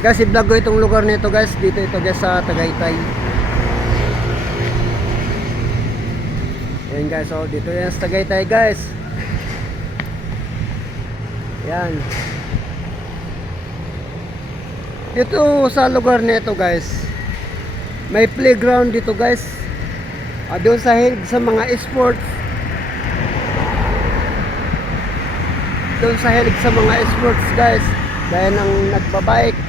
Guys, i-vlog ko itong lugar nito guys. Dito ito guys sa Tagaytay. Ayan guys, oh, dito yan sa Tagaytay guys. Yan. Dito sa lugar nito guys, may playground dito guys. Doon sa hilig sa mga sports. Doon sa hilig sa mga sports guys. Gaya ng nagbabike.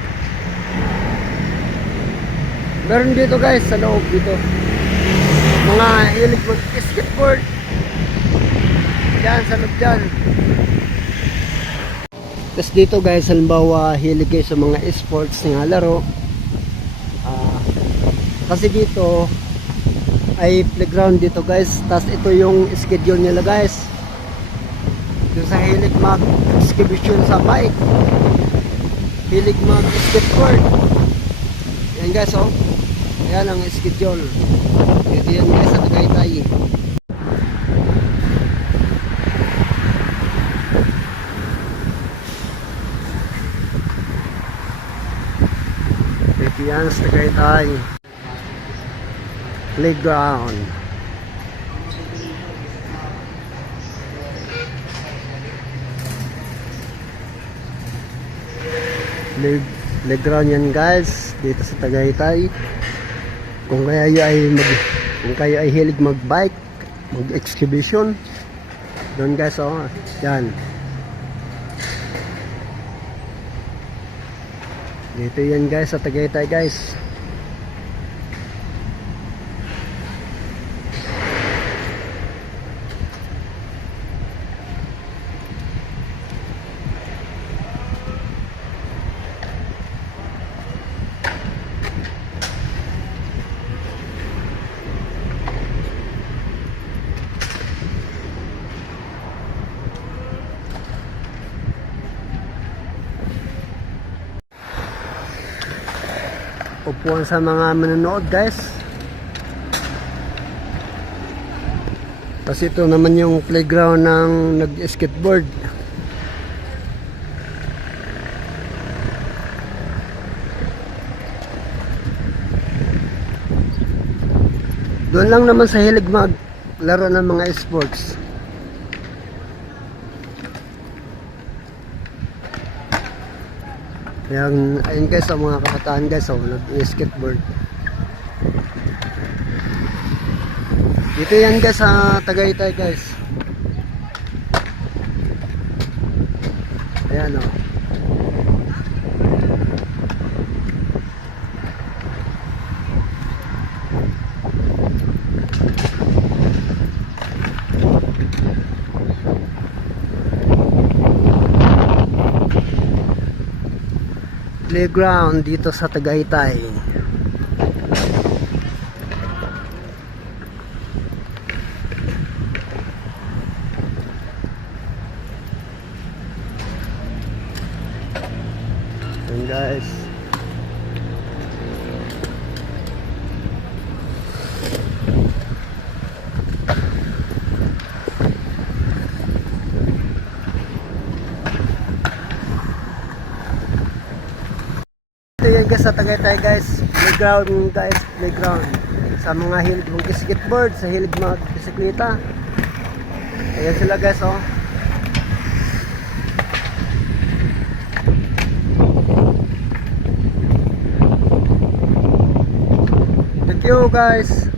Meron dito guys sa loob dito. Mga hilig mag-skateboard. Diyan sa loob dyan. Tapos dito guys, halimbawa hilig kayo sa mga sports nga laro. Kasi dito ay playground dito guys. Tapos ito yung schedule nila guys. Yung sa hilig mag-exhibition sa bike, hilig mag-skateboard. Yan guys, oh. Yan ang schedule. Ito yan guys sa Tagaytay. Ito yan sa Tagaytay playground. Playground yan guys dito sa Tagaytay. Kung kayo ay hilig mag-bike, mag-exhibition, doon guys, oh, yan. Dito yan guys sa Tagaytay guys. Upuan sa mga manonood guys. Tapos ito naman yung playground ng nag-skateboard. Doon lang naman sa hilig maglaro ng mga sports. Ayun guys, ang mga kabataan guys, oh, nag-skateboard. Dito yan guys sa Tagaytay guys. Ayan, oh. Playground dito sa Tagaytay. And guys, ito yan guys sa Tagaytay guys. Playground guys, playground sa mga hilig mag-skateboard, sa hilig mag-bisikleta. Ayan sila guys, oh. Thank you guys.